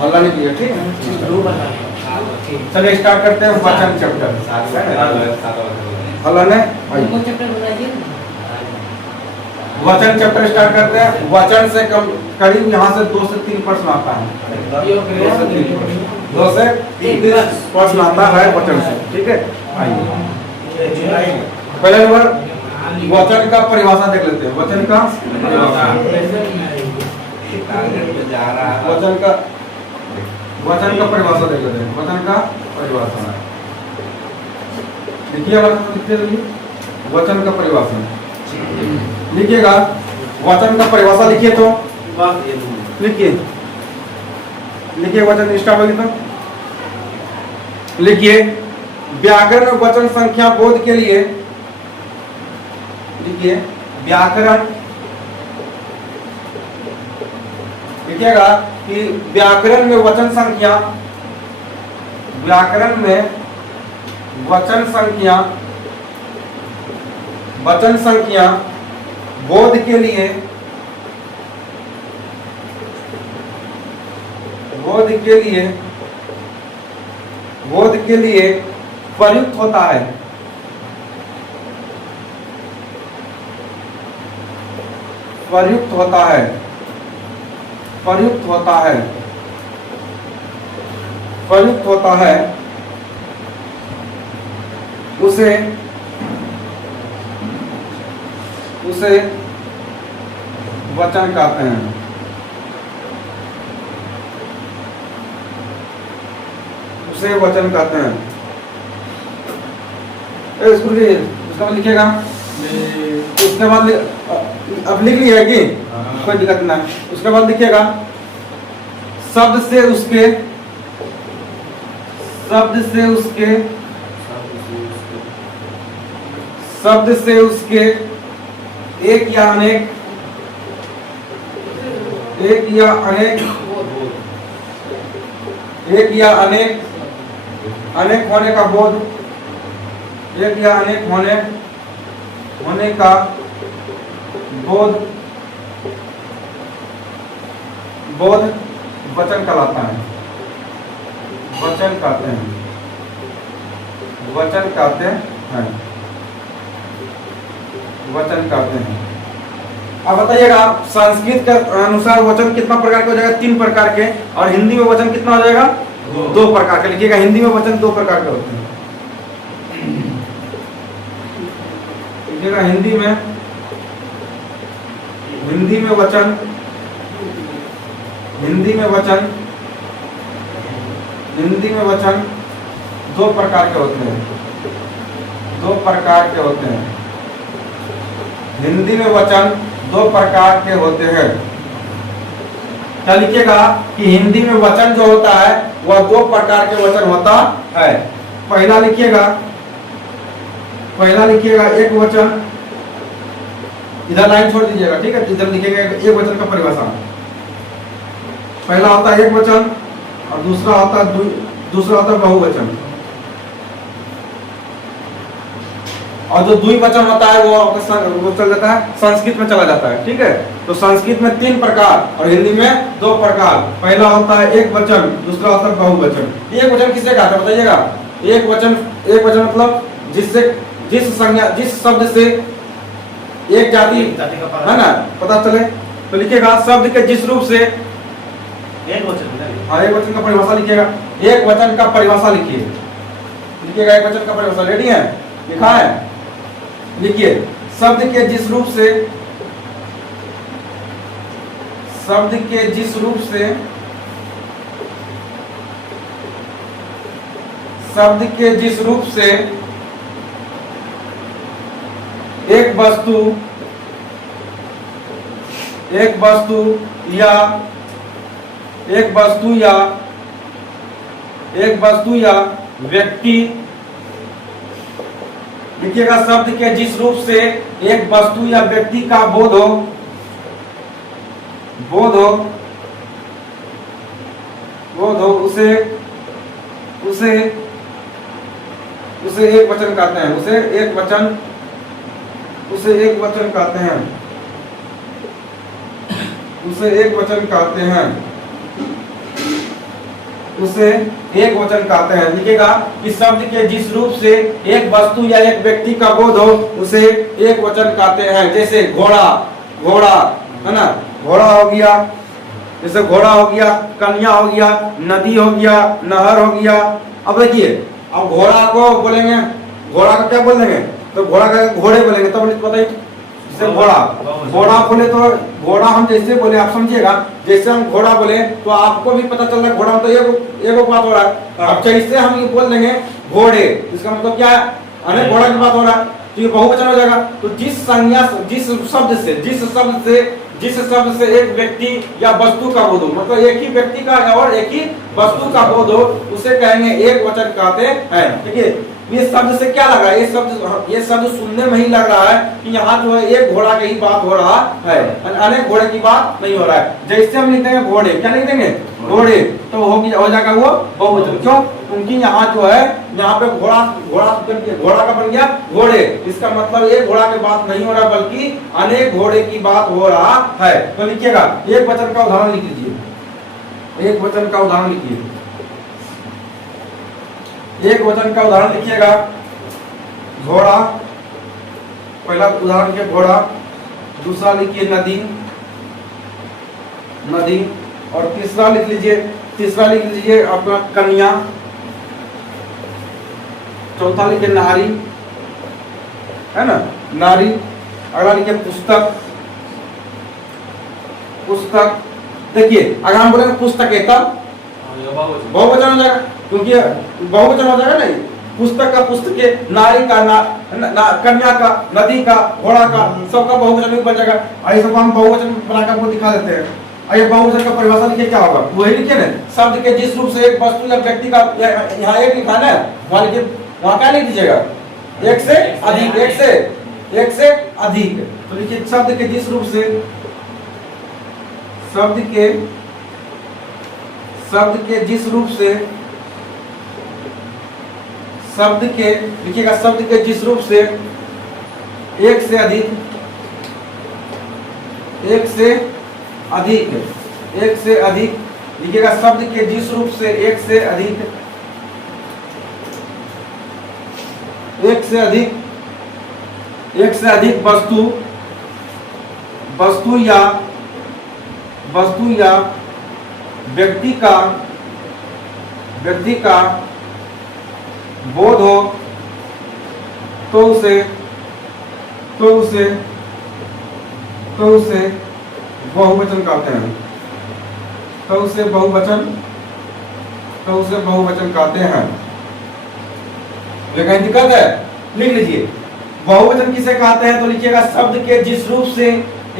हल्ला नहीं किया, ठीक है। चलिए स्टार्ट करते हैं वचन चैप्टर। हल्ला ने वचन चैप्टर स्टार्ट करते हैं। वचन से कम करीब यहाँ से 2 से 3 प्रश्न आता है, 2 से 3 प्रश्न आता है वचन से, ठीक है। आइए पहले नंबर वचन का परिभाषा देख लेते हैं। वचन का परिभाषा देख लेते हैं। वचन का परिभाषा लिखिए, वचन का परिभाषा लिखिएगा। वचन का परिभाषा लिखिए, तो लिखिए वचन स्टार्ट होगी तो लिखिए। व्याकरण वचन संख्या बोध के लिए लिखिए। व्याकरण लिखिएगा कि व्याकरण में वचन संख्या बोध के लिए प्रयुक्त होता है। उसे वचन कहते हैं। उसका बाद लिखिएगा। उसके बाद अब लिख लिया है कि कोई दिक्कत ना। उसके बाद लिखिएगा शब्द से उसके एक या अनेक होने का बोध, वचन कहलाता है। वचन कहते हैं। अब बताइएगा संस्कृत के अनुसार वचन कितना प्रकार के हो जाएगा? 3 प्रकार के। और हिंदी में वचन कितना हो जाएगा? 2 प्रकार के। लिखिएगा हिंदी में वचन 2 प्रकार के होते हैं। लिखिएगा हिंदी में वचन 2 प्रकार के होते हैं। हिंदी में वचन 2 प्रकार के होते हैं। क्या लिखिएगा कि हिंदी में वचन जो होता है वह 2 प्रकार के वचन होता है। पहला लिखिएगा एक वचन, इधर लाइन छोड़ दीजिएगा, ठीक है। इधर लिखिएगा एक वचन का परिभाषा। पहला होता है एक वचन और दूसरा होता है बहुवचन। और जो द्विवचन होता है वो चल जाता है संस्कृत में चला जाता है, ठीक है। तो संस्कृत में 3 प्रकार और हिंदी में 2 प्रकार। पहला होता है एक वचन, दूसरा होता है बहुवचन। एक वचन किसे कहते हैं बताइएगा? एक वचन मतलब जिस शब्द से एक जाति है ना पता चले। तो लिखिएगा शब्द के जिस रूप से एक वचन का परिभाषा लिखिएगा। एक वचन का परिभाषा लिखिएगा एक वचन का परिभाषा। रेडी है? लिखा है? लिखिए शब्द के जिस रूप से एक वस्तु या व्यक्ति। लिखिएगा शब्द के जिस रूप से एक वस्तु या व्यक्ति का बोध हो उसे एक वचन कहते हैं। उसे एक वचन कहते हैं। उसे एक वचन कहते हैं। लिखिएगा कि शब्द के जिस रूप से एक वस्तु या एक व्यक्ति का बोध हो उसे एक वचन कहते हैं। जैसे घोड़ा, घोड़ा है ना, घोड़ा हो गया, जैसे घोड़ा हो गया, कन्या हो गया, नदी हो गया, नहर हो गया। अब देखिए, अब घोड़ा को बोलेंगे, घोड़ा का क्या बोलेंगे, तो घोड़ा का घोड़े बोलेंगे, तब बताइए। जैसे घोड़ा, घोड़ा बोले तो घोड़ा हम जैसे बोले आप समझिएगा, जैसे हम घोड़ा बोले तो आपको भी पता चल रहा है घोड़ा तो एक बात हो रहा है। अब जैसे हम ये बोल देंगे घोड़े, इसका मतलब क्या है, अनेक घोड़ा की बात हो रहा है, तो ये बहुवचन हो जाएगा। तो जिस संज्ञा, जिस शब्द से एक व्यक्ति या वस्तु का बोध हो, मतलब एक ही व्यक्ति का और एक ही वस्तु का बोध हो, उसे कहेंगे एक वचन कहते हैं। देखिए ये शब्द से क्या लग रहा है, ये शब्द सुनने में ही लग रहा है कि यहाँ जो है एक घोड़ा की ही बात हो रहा है, अनेक घोड़े की बात नहीं हो रहा है। जैसे हम लिख देंगे घोड़े, क्या लिख देंगे, घोड़े, तो हो जाएगा वो बहुवचन। क्यों, क्योंकि यहाँ जो है, यहाँ पे घोड़ा का बन गया घोड़े, इसका मतलब एक घोड़ा की बात नहीं हो रहा बल्कि अनेक घोड़े की बात हो रहा है। तो लिखिएगा एक वचन का उदाहरण लिख लीजिए, एक वचन का उदाहरण लिखिए, एक वचन का उदाहरण लिखिएगा। घोड़ा, पहला उदाहरण के घोड़ा, दूसरा लिखिए नदी, नदी, और तीसरा लिख लीजिए अपना कन्या, चौथा लिखिए नारी, है ना, नारी। अगला लिखिए पुस्तक, पुस्तक। देखिए अगर हम बोलेंगे पुस्तक है तब बहुवचन हो जाएगा, क्योंकि बहुवचन हो जाएगा नहीं। पुस्तक का पुस्तके, नारी का कन्या का, नदी का, घोड़ा का, सबका बहुवचन बन जाएगा। ऐसे को हम बहुवचन बनाकर आपको दिखा देते हैं। ये बहुवचन का परिभाषा लिखिए क्या होगा, वही लिखिए ना, शब्द के जिस रूप से एक वस्तु या व्यक्ति का, यहाँ एक लिखा है ना, वहाँ लिखिए, वहाँ क्या लिख दीजिएगा, एक से अधिक, एक से अधिक। तो लिखिए शब्द के जिस रूप से, शब्द के जिस रूप से, शब्द के, लिखिएगा शब्द के जिस रूप से एक से अधिक, एक से अधिक, एक से अधिक, लिखिएगा शब्द के जिस रूप से एक से अधिक, एक से अधिक, एक से अधिक वस्तु, वस्तु या व्यक्ति का बोध हो तो उसे बहुवचन कहते हैं, तो उसे बहुवचन कहते हैं। लेकिन दिक्कत है, लिख लीजिए बहुवचन किसे कहते हैं, तो लिखिएगा शब्द के जिस रूप से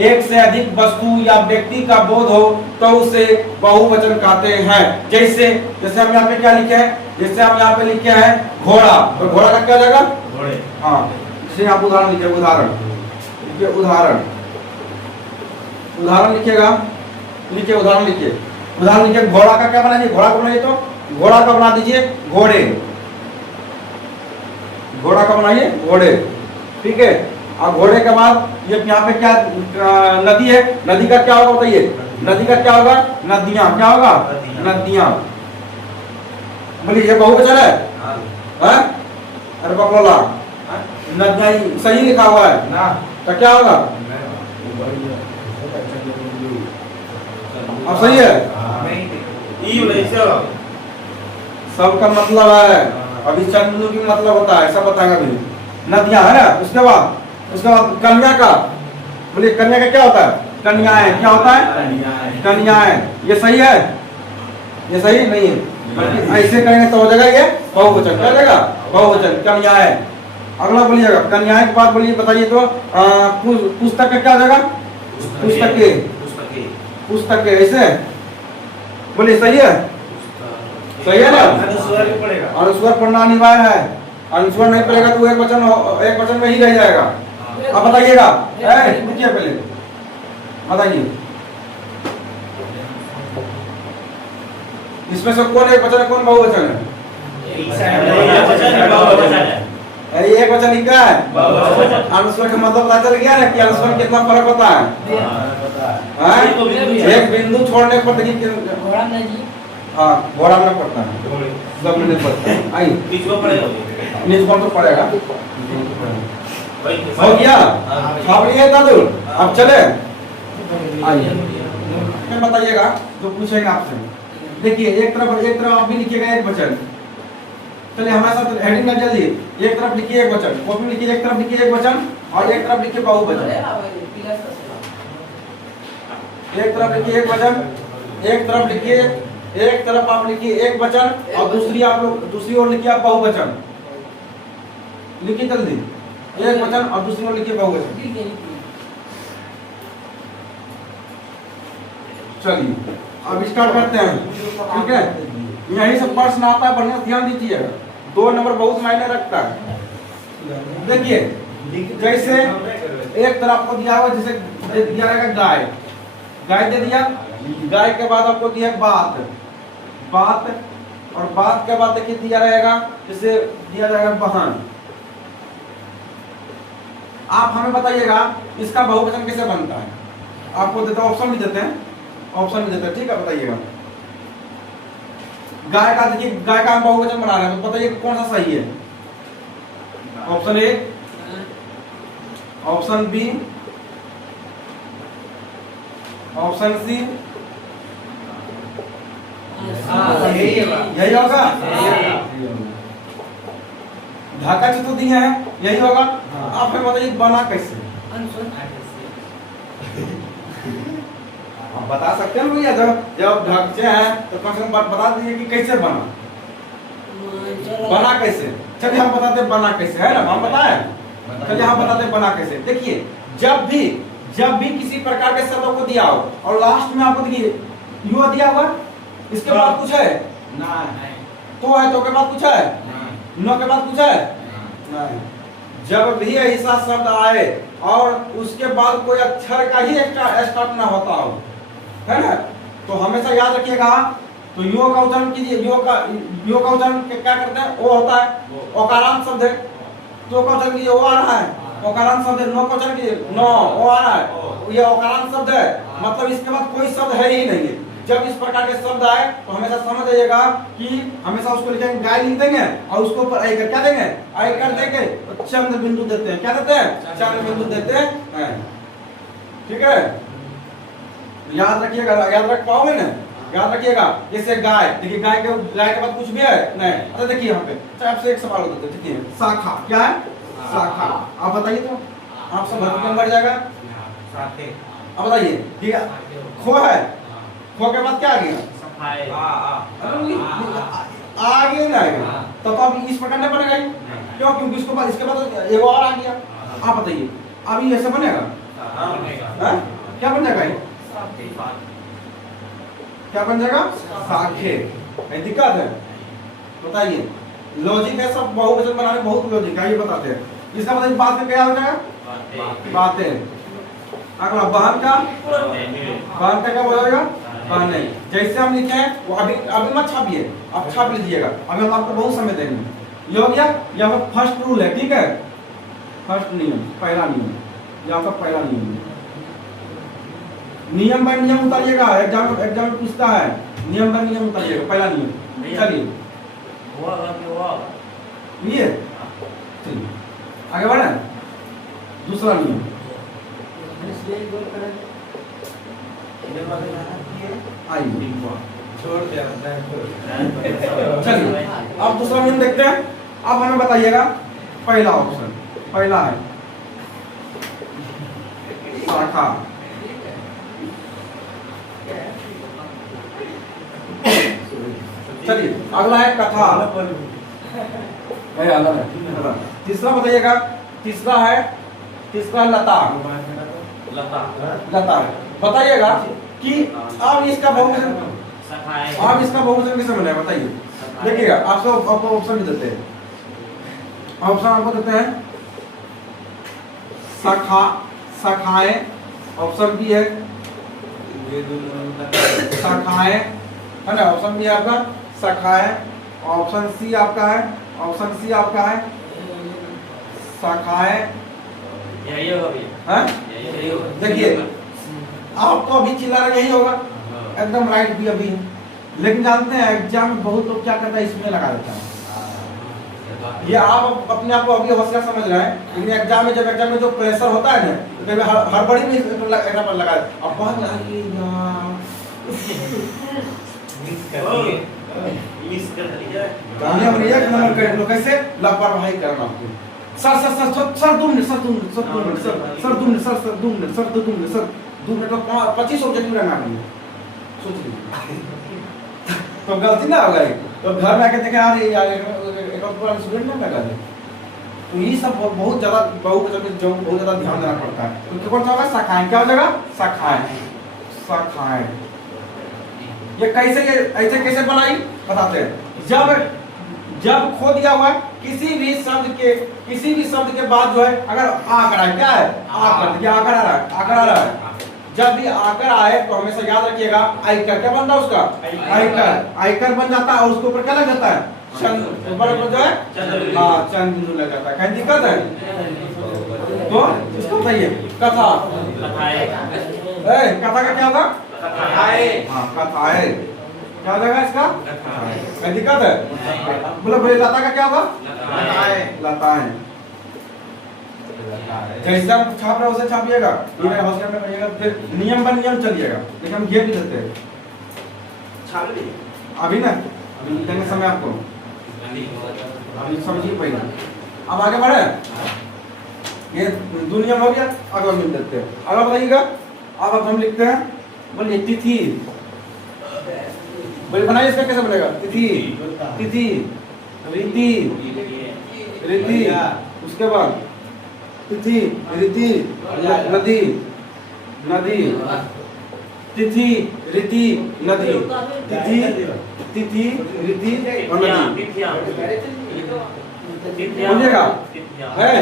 एक से अधिक वस्तु या व्यक्ति का बोध हो तो उसे बहुवचन कहते हैं। जैसे हम यहाँ पे क्या लिखे हैं, जैसे हम यहाँ पे लिखे हैं घोड़ा, तो घोड़ा का क्या हो जाएगा, घोड़े। हाँ, जैसे आप उदाहरण लिखिए, उदाहरण लिखिएगा, लिखिए उदाहरण लिखिए, घोड़ा का क्या बनाइए, घोड़ा को बनाइए, तो घोड़ा का बना दीजिए घोड़े, घोड़ा का बनाइए घोड़े, ठीक है। अब घोड़े के बाद ये यहाँ पे क्या नदी है, नदी का क्या होगा बताइए, नदी का क्या होगा, नदियां, क्या होगा, नदियां। बोलिए ये बहुवचन है, अरे बकलोला, नदियां सही लिखा हुआ है ना, तो क्या होगा, अब सही है, सबका मतलब है, अभी चंद्र की मतलब होता है, सब बताएंगे अभी। नदियां है ना, उसके बाद कन्या का, बोलिए कन्या का क्या होता है, कन्याएं, क्या होता है, कन्याएं। ये सही है, ये सही नहीं है, बल्कि ऐसे करेंगे तो हो जाएगा ये बहुवचन, क्या हो जाएगा, बहुवचन, कन्याएं। अगला बोलिएगा, कन्याएं के बाद बोलिए, बताइए तो पुस्तक का क्या हो जाएगा, पुस्तके, ऐसे बोलिए, सही है, सही है ना, अनुस्वर पढ़ना अनिवार्य है, अनुस्वर नहीं पड़ेगा तो एक वचन में ही रह जाएगा। अब बताइएगा, लिखिए पहले बताइए, इसमें से कौन एक वचन है, कौन बहुवचन है, एक वचन लिखा है, अनुस्वर का मतलब पता चल गया ना कि अनुस्वर कितना फर्क होता है, एक बिंदु छोड़ने पर हाँ घोड़ा में पड़ता है, सब में नहीं पड़ता है। आई किसको पड़ेगा? निज कौन तो पड़ेगा। हो गया छाप लिए दादू, अब चले आइए फिर बताइएगा जो पूछेगा आपसे। देखिए एक तरफ आप भी लिखिएगा एक वचन। चलिए हमारे साथ हेडिंग में जल्दी, एक तरफ लिखिए एक वचन, कॉपी में लिखिए एक तरफ लिखिए एक वचन और एक तरफ लिखिए बहुवचन। एक तरफ लिखिए एक वचन, एक तरफ लिखिए, एक तरफ आप लिखिए एक वचन और दूसरी ओर लिखिए आप बहुवचन। लिखिए जल्दी, एक वचन और दूसरी ओर लिखिए बहुवचन। चलिए अब स्टार्ट करते हैं, ठीक है। यही सब प्रश्न आता है, बढ़िया ध्यान दीजिएगा, 2 नंबर बहुत मायने रखता है। देखिए जैसे एक तरफ आपको दिया हुआ, जैसे दिया रहेगा गाय, गाय दे दिया, गाय के बाद आपको दिया बात, बात और बात के बाद देखिए दिया रहेगा, जैसे दिया जाएगा बहन। आप हमें बताइएगा इसका बहुवचन कैसे बनता है। आपको देते ऑप्शन भी देते हैं, ऑप्शन भी देते हैं, ठीक है बताइएगा। गाय का देखिए, गाय का हम बहुवचन बना रहे हैं, तो बताइए कौन सा सही है। Option A, option B, option C, यही होगा। ढाका जो तो दिए हैं यही होगा। आप हमें बताइए बना कैसे। आप बता सकते हैं भैया, जब ढकचे हैं तो कम से कम बता दीजिए कि कैसे बना, बना कैसे। चलिए हम बताते हैं बना कैसे, है ना, हम बताएं। चलिए हम बताते हैं बना कैसे। देखिए जब भी किसी प्रकार के शब्दों को दिया हो और लास्ट में आपको देखिए यू दिया हुआ, इसके बाद कुछ है ना, तो है तो के बाद कुछ है, नो के बाद कुछ है नहीं। जब भी ऐसा शब्द आए और उसके बाद कोई अक्षर का ही स्टार्ट ना होता हो, है ना, तो हमेशा याद रखिएगा। तो यो का उच्चारण कीजिए, यो का उच्चारण क्या करते हैं, ओ होता है, ओकारांत शब्द है, तो का उच्चारण कीजिए ओ आ रहा है, ओकारांत शब्द है। नो का उच्चारण कीजिए नो, ओ आ रहा है, ये ओकारांत शब्द है, मतलब इसके बाद कोई शब्द है ही नहीं। जब इस प्रकार के शब्द आए तो हमेशा समझ जाइएगा कि हमेशा उसको लिखेंगे, गाय लिख देंगे और उसको ऊपर आई कर क्या देंगे, आई कर देंगे, तो चंद्र बिंदु देते हैं। क्या देते हैं, चंद्र बिंदु देते हैं, ठीक है। याद रखिएगा, याद रख पाओगे ना, याद रखिएगा। जैसे गाय, देखिए गाय के बाद कुछ भी है नहीं। अच्छा देखिए यहाँ पे आपसे एक सवाल होता है, देखिए शाखा क्या है, शाखा। आप बताइए तो आप सब भर बढ़ जाएगा। अब बताइए ठीक है, खो है, खो के बाद क्या आ गया, आगे ना आएगा, तो अब इस प्रकार नहीं बनेगा। क्यों, क्योंकि इसके बाद एक और आ गया। आप बताइए अभी ऐसे बनेगा, क्या बन जाएगा, क्या बन जाएगा, साखे। दिक्कत है, बताइए। लॉजिक है, सब बहुवचन बनाने बहुत लॉजिक है, ये बताते हैं। इसका मतलब बात में क्या हो जाएगा, बातें। अगला बहन का, बहन का क्या बोलेगा, बहने। जैसे हम लिखे हैं वो अभी मत छापिए, आप छाप लीजिएगा, अभी हम आपको बहुत समय देंगे। ये हो गया, ये आपका फर्स्ट रूल है, ठीक है, फर्स्ट नियम, पहला नियम, ये आपका पहला नियम। नियम बाय नियम उतारिएगा, एग्जाम पूछता है, नियम बाय नियम उतारिएगा, पहला नियम। चलिए ये चलिए आगे बढ़े, दूसरा नियम। चलिए अब दूसरा नियम देखते हैं। अब हमें बताइएगा, पहला ऑप्शन, पहला है शाखा, चलिए अगला है कथा, तीसरा बताइएगा, तीसरा है लता, लता बताइएगा कि अब इसका बहुवचन, आप इसका बहुवचन कैसे बनेगा बताइए। देखिएगा आपको ऑप्शन भी देते हैं, ऑप्शन आपको देते हैं शाखा, शाखाएं, ऑप्शन बी है शाखाएं, है ना, ऑप्शन बी आपका शाखाएं, ऑप्शन सी आपका है, ऑप्शन सी आपका है शाखाएं। यही होगा भैया, यही होगा। देखिए आपको अभी चिल्ला रहा यही होगा, एकदम राइट भी अभी लेकिन जानते हैं एग्जाम में बहुत लोग क्या करता है, इसमें लगा देता है। ये आप अपने आप को अभी होशियार समझ रहे हैं, लेकिन एग्जाम में जब एग्जाम में जो प्रेशर होता है ना, तो कभी हड़बड़ी में एक पर लगा दे। अब बहुत कैसे लापरवाही करना, sir sir sir sir sir 2 minute, sir 2 minute, sir 2 minute, sir 2 minute, sir 2 minute, sir 2 minute, sir 2 minute में 25 ऑब्जेक्टिव रहना है, सोच लीजिए। तो गलती ना हो गई, तो घर में आके देखे यार ये एक पूरा स्टूडेंट ना लगा दे। तो ये सब बहुत ज्यादा बहुवचन में जो बहुत ज्यादा ध्यान देना पड़ता है। तो कौन सा होगा, शाखाएं। क्या हो जाएगा, शाखाएं, शाखाएं। ये कैसे, ये ऐसे कैसे बनाई बताते हैं। जब खो दिया हुआ है किसी भी शब्द के बाद जो है अगर आकर आए, क्या है आकर, या आकर आ रहा है, आकर आ रहा है, जब भी आकर आए तो हमेशा याद रखिएगा आयकर क्या बनता है उसका, आयकर बन जाता है और उसके ऊपर क्या लग जाता है, चंद्र, ऊपर जो है हाँ चंद्र बिंदु लग जाता है। कहीं दिक्कत है तो इसको बताइए। कथा, कथा का क्या होगा, हाँ कथाए, क्या हो जाएगा इसका, कहीं दिक्कत है, बोले लता का क्या होगा, लताएं। जैसे हम छाप रहे हैं उसे छापिएगा, होशियार में पढ़िएगा, फिर नियम बन नियम चलिएगा। लेकिन हम ये भी देते हैं अभी ना, अभी देंगे समय आपको, अभी समझिए पहले। अब आगे बढ़े, ये 2 नियम हो गया, आगे मिल देते हैं। आगे बताइएगा। अब हम लिखते हैं, बोलिए तिथि, बोलिए बनाइए इसका कैसे बनेगा, तिथि, तिथि, रीति, रीति, उसके बाद तिथि, रीति, नदी, नदी, तिथि, रीति, नदी, तिथि, तिथि, रीति और नदी। बोलिएगा है,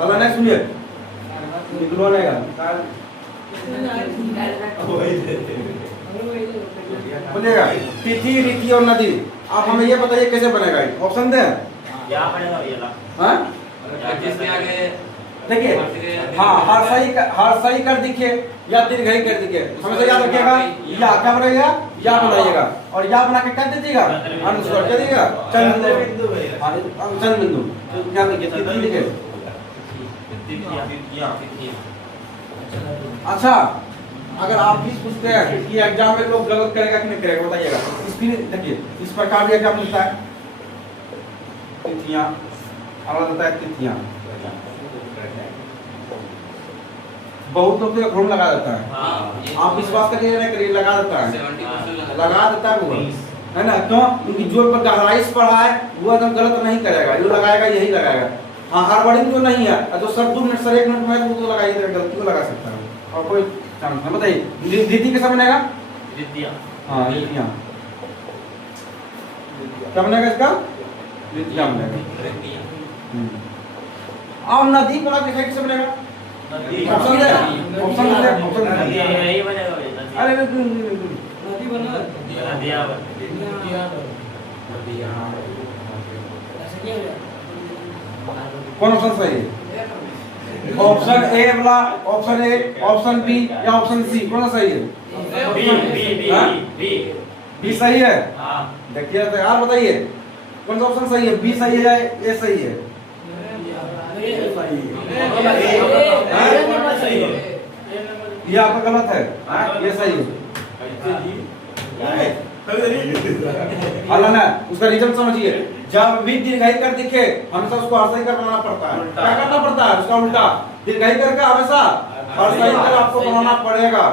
अगर नहीं सुनिए निकलो रहेगा। बोलिएगा तिथि, रीति और नदी। आप हमें ये बताइए कैसे बनेगा, ऑप्शन दें। हाँ देखिए, हाँ हर्षई कर दिखिए या दीर्घई कर दिखिए, हमेशा याद रखिएगा या क्या बनेगा, या बनाइएगा और या बना के कर दीजिएगा, अनुस्वर क्या दीजिएगा, चंद्र बिंदु, चंद्र बिंदु क्या लिखे। अच्छा, अगर आप भी पूछते हैं कि एग्जाम में लोग गलत करेगा कि नहीं करेगा, बताइएगा। इसकी देखिए इस प्रकार भी एग्जाम मिलता है, तिथियां, और होता है तिथियां। बहुत लोग तो घूम लगा देता है, आप विश्वास करिए नहीं करिए, लगा देता है, लगा देता है वो, है ना। क्यों, क्योंकि जो गहराई से पढ़ा है वो एकदम गलत नहीं करेगा, जो लगाएगा यही लगाएगा। हाँ हड़बड़ी जो नहीं है, जो सर 2 मिनट सर 1 मिनट में वो लगाइए, गलती को लगा सकता है और कोई चांस नहीं। बताइए रीति कैसा बनेगा, हाँ रीतियाँ क्या बनेगा इसका, रीतियाँ बनेगा। अब नदी को लिखा कैसे बनेगा, ऑप्शन दे, ऑप्शन दे, ऑप्शन दे। यही बनेगा, अरे नदी बना, नदियाँ, कौन ऑप्शन सही है, ऑप्शन ए वाला, ऑप्शन ए, ऑप्शन बी या ऑप्शन सी, कौन सा सही है, बी सही है। देखिए तो यार बताइए कौन सा ऑप्शन सही है, बी सही है या ए सही है, ये आपका गलत है, ये सही है। अल्लाह ना, उसका रीजन समझिए। जब भी दीर्घाई कर दिखे हमेशा उसको हर्षई कर बनाना पड़ता है, क्या करना पड़ता है, उसका उल्टा दीर्घाई कर का हमेशा हर्षई कर आपको बनाना पड़ेगा,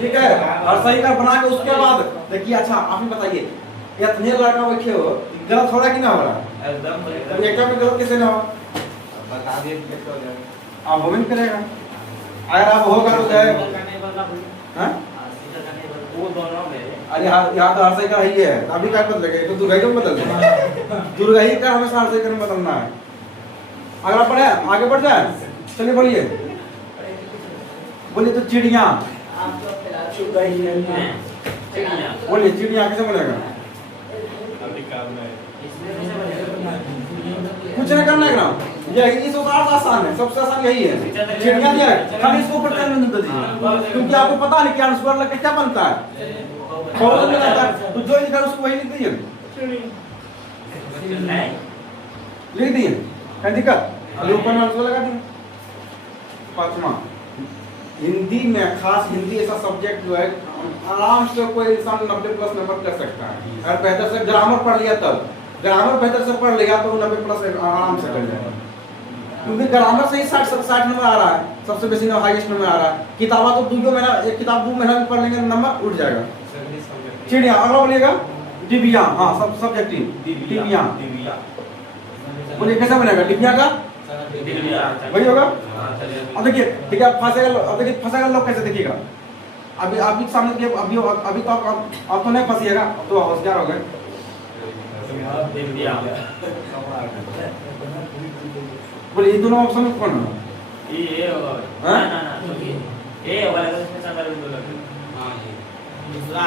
ठीक है। हर्षई कर बना के उसके बाद देखिए। अच्छा आप ही बताइए, इतने लड़का बैठे हो, गलत हो रहा कि ना हो रहा, एकदम में गलत कैसे ना हो, बता दिए आप वो भी करेगा। अगर आप होगा तो जाए, अरे यहाँ तो हर्षई का ही है, अभी क्या बदलेगा, तो दुर्गाई का बदल देगा, दुर्गाई का हमेशा हर्षई का बदलना है। अगर आप पढ़े आगे बढ़ जाए, चलिए बोलिए, बोलिए तो चिड़िया, बोलिए चिड़िया कैसे बनेगा, कुछ नहीं करना है ना, यही सबसे आसान है, सबसे आसान यही है। चिड़िया दिया है, खाली इसको ऊपर चंद्र बिंदु दे दीजिए, क्योंकि आपको पता नहीं क्या अनुस्वर लग के क्या बनता है, बहुवचन में जाता है तो जो लिखा उसको वही लिख दीजिए, लिख दिए, क्या दिक्कत? अभी ऊपर में उसको लगा दिए। पांचवा, हिंदी में खास हिंदी ऐसा सब्जेक्ट जो है आराम से कोई इंसान 90+ नंबर कर सकता है। अगर बेहतर से ग्रामर पढ़ लिया तब, ग्रामर बेहतर से पढ़ लिया तो 90+ आराम से कर जाएगा, क्योंकि ग्रामर से ही 60 नंबर आ रहा है, सबसे बेसी हाईएस्ट नंबर आ रहा है। किताबा तो 2 महीना, एक किताब 2 महीना में पढ़ लेंगे नंबर उठ जाएगा। चिड़िया अगला बोलिएगा, डिबिया, हाँ सब सब्जेक्टिव, डिबिया बोलिए कैसा बनेगा डिबिया का? वही होगा। अब देखिए ठीक है, फंसेगा, अब देखिए फंसेगा लोग कैसे देखिएगा। अभी आप भी सामने देखिए, अभी तो आप तो नहीं फंसिएगा, तो होशियार हो गए। बोलिए ये दोनों ऑप्शन में कौन होगा? ये होगा। हाँ? ना ये होगा, लेकिन इसमें संदर्भ बिंदु लगे। हाँ ये दूसरा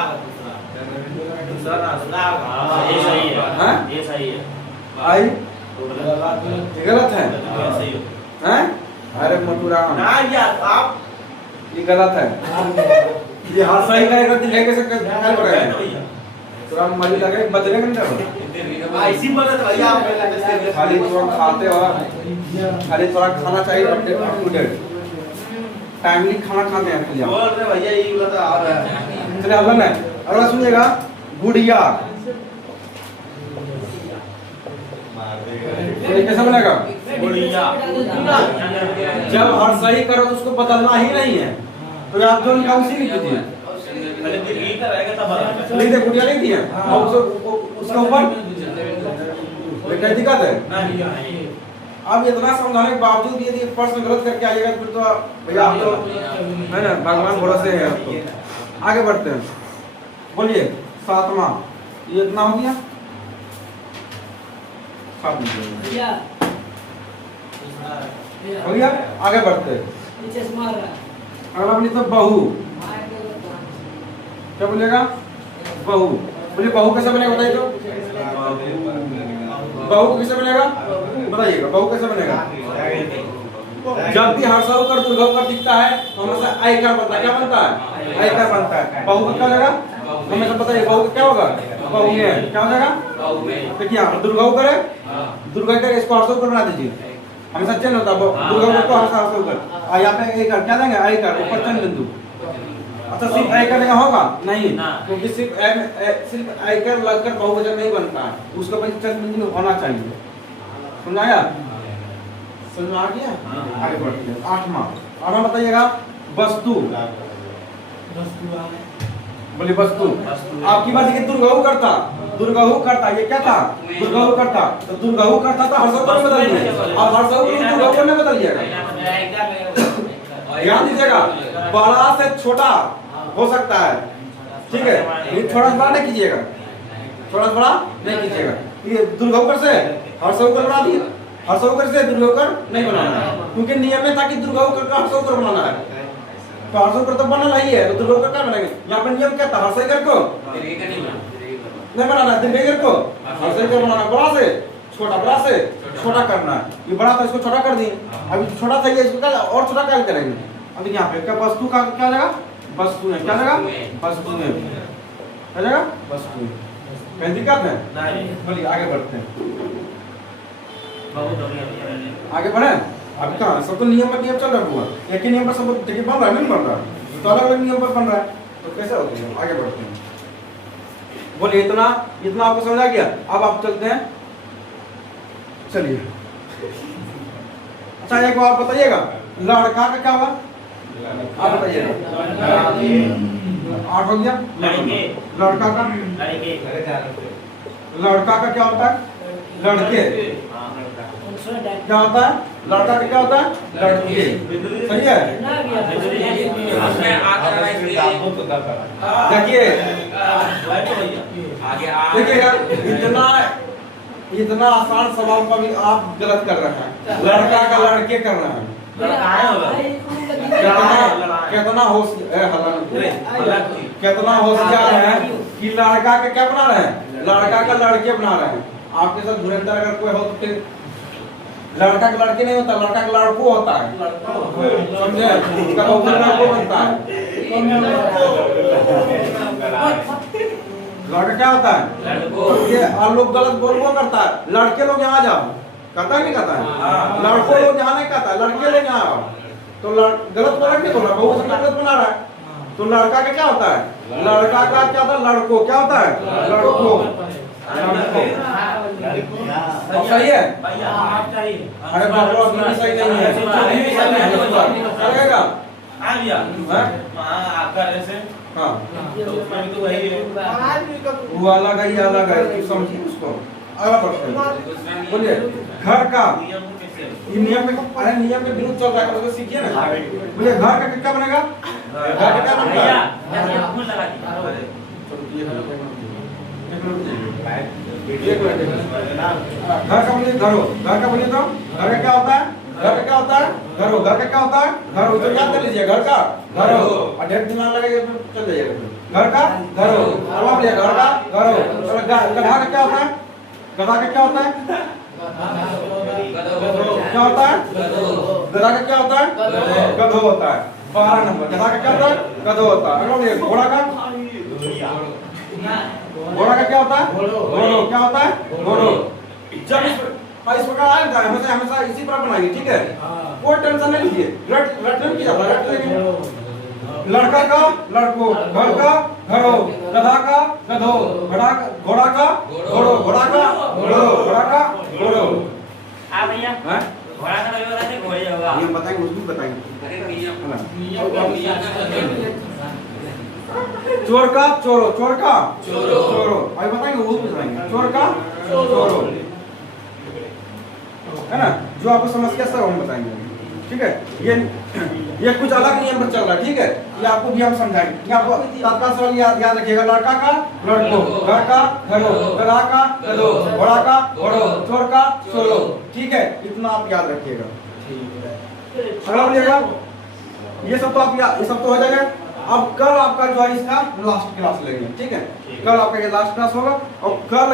हाँ ये सही है। हाँ? ये सही है। आई गलत है, सही है। हैं? अरे मटुराम ना यार आप ये गलत है। ये हाथ सही करेगा तो लेके से क्या करेगा? तुरा मरी लगे बदलेगा नहीं ना। ऐसी बोला था भैया आप खाली थोड़ा खाते हो, खाली थोड़ा खाना चाहिए, अप टू डेट टाइमली खाना खाते हैं भैया। बोल रहे भैया ये बोला था आ रहा है। चलिए अगला है, अगला सुनिएगा, गुड़िया। ये कैसा बनेगा? गुड़िया। जब हर सही करो तो उसको बदलना ही नहीं है, तो आप जो लिखा उसी लिख दीजिए। लिख दे, गुड़िया लिख दिए और उसके ऊपर क्या दिक्कत है? अब इतना समझाने के बावजूद यदि प्रश्न गलत करके आइएगा फिर तो भैया आप तो है ना भगवान भरोसे है आपको। आगे बढ़ते हैं, बोलिए सातवां, ये इतना हो गया, हो गया। आगे बढ़ते हैं, अगला बोलिए तो बहू। क्या बोलिएगा? बहू। बोलिए बहू कैसे बनेगा बताइए तो? बहू कैसे बनेगा बताइएगा? बहू कैसे बनेगा? जब भी हर्षव कर दुर्घव कर दिखता है तो हमेशा आयकर बनता है। क्या बनता है? आयकर बनता है। बहू का क्या हो जाएगा? हमेशा बताइए बहू क्या होगा? बहू में क्या हो जाएगा? देखिए दुर्घव करे, दुर्घव करे इसको हर्षव कर बना दीजिए, हमेशा चिन्ह होता है दुर्घव को हर्षव कर। यहाँ पे आयकर क्या देंगे? आयकर ऊपर चिन्ह बिंदु। अच्छा सिर्फ आयकर देगा होगा नहीं, क्योंकि सिर्फ आयकर लगकर बहुवचन नहीं बनता है, उसका भी चिन्ह बिंदु होना चाहिए। समझाया? समझ में आ गया? आगे बढ़ते हैं, आठवां बताइएगा, वस्तु। बोलिए वस्तु। आपकी बात है दुर्गहु करता, दुर्गहु करता, ये क्या था? दुर्गहु करता, तो दुर्गहु करता तो हर्षव में बदल दिए, अब हर्षव को दुर्गहु में बदल दिएगा। ध्यान दीजिएगा, बड़ा से छोटा हो सकता है, ठीक है, ये थोड़ा बड़ा नहीं कीजिएगा, थोड़ा बड़ा नहीं कीजिएगा। ये दुर्गहु से हर्षव कर बना दिए, हर्षव कर से दुर्गहु कर नहीं बनाना है, क्योंकि नियम में था कि दुर्गहु कर का हर्षव कर बनाना है, तो हर्षव कर तो बनना ही है, तो दुर्गहु कर क्या बनाएंगे? यहाँ पर नियम क्या था? हर्षव कर को नहीं बनाना, दीर्घ कर को हर्षव कर बनाना, बड़ा से छोटा, बड़ा से छोटा करना है। ये बड़ा था इसको छोटा कर दिए, अभी छोटा था ये इसको क्या और छोटा क्या करेंगे? अब यहाँ पे क्या वस्तु का क्या जगह? वस्तु है, क्या जगह? वस्तु है, क्या जगह? वस्तु है। कहीं दिक्कत है? बोलिए आगे बढ़ते हैं, आगे बढ़े। अभी कहाँ सब तो नियम पर नियम चल रहा हुआ, एक ही नियम पर सब देखिए बन रहा है, नहीं बन रहा, तो अलग अलग नियम पर बन रहा है, तो कैसे होते हैं? आगे बढ़ते हैं, बोलिए इतना आपको समझ आ गया? अब आप चलते हैं, चलिए। अच्छा एक बात बताइएगा, लड़का का क्या हुआ? आप बताइएगा। 8 हो गया। लड़का का, लड़का का क्या होता है? लड़के। क्या होता है? लड़का का क्या होता है? लड़के। सही है? देखिए इतना आसान सवाल का भी आप गलत कर रहे हैं, लड़का का लड़के कर रहे हैं। कितना होशियार है कि लड़का का क्या बना रहे हैं? लड़का का लड़के बना रहे हैं। आपके साथ धुरंधर अगर कोई हो तो फिर लड़का का लड़के नहीं होता, लड़का का लड़को होता है, समझे? उसका लड़को बनता है। लड़का क्या होता है? लड़को। ये और लोग गलत बोलबो करता है, लड़के लोग यहाँ जाओ, कहता है नहीं कहता है? हाँ। लड़कों लोग यहाँ नहीं कहता है, लड़के लोग यहाँ आओ। तो लगत बोला नहीं बोला, बहुत से गलत बना रहा है। तो लड़का का क्या होता है? लड़का का क्या होता है? लड़को क्या होता है? लड़को। अब सही है? अरे बाबा अभी सही नहीं है, चलेगा? हाँ वो अलग है, ये अलग है, तू समझिए उसको अलग है। बोलिए घर का ये नियम में, अरे नियम के विरुद्ध चल रहा है, उसको सीखिए ना। बोलिए घर का क्या बनेगा? घर का क्या बनेगा? घर का बोलिए घरो, घर का बोलिए तो घर का क्या होता है? घर का क्या होता है? घरो। घर का क्या होता है? घरो। तो याद कर लीजिए घर का घरो, और ढेर दिमाग लगेगा तो चल जाइएगा। घर का घरो, अब आप बोलिए घर का घरो। गधा का क्या होता है? गधा का क्या होता है? क्या होता है? गधा का क्या होता है? गधो होता है। 12 नंबर गधा का क्या होता है? गधो होता है। बोलिए घोड़ा का, घोड़ा का क्या होता है? घोड़ो। क्या होता है? घोड़ो। जब इस प्रकार आएगा हमेशा हमेशा इसी पर बनाइए, ठीक है? कोई टेंशन नहीं लीजिए, रटने की जाता है। लड़का का लड़को, घर का घरो, गधा का गधो, घोड़ा का घोड़ो, घोड़ा का घोड़ो, घोड़ा का घोड़ो। हाँ भैया, घोड़ा का नहीं होगा तो घोड़े होगा। ये बताएंगे, उसको बताएंगे। चोर का चोरो, चोर का चोरो, अभी बताएंगे, वो बताएंगे। चोर का चोरो, है ना? जो आपको समस्या सब हम बताएंगे, ठीक है? ये कुछ अलग नियम पर चल रहा है, ठीक है? ये आपको भी हम समझाएंगे। ये आपको तत्काल सवाल याद रखिएगा। लड़का का लड़को, घर का घरो, गधा का गधो, घोड़ा का घोड़ो, चोर का चोरो, ठीक है? इतना आप याद रखिएगा। अगला बोलिएगा। ये सब तो आप ये सब तो हो जाएगा। अब कल आपका जो है इसका लास्ट क्लास लेंगे, ठीक है? कल आपका ये लास्ट क्लास होगा, और कल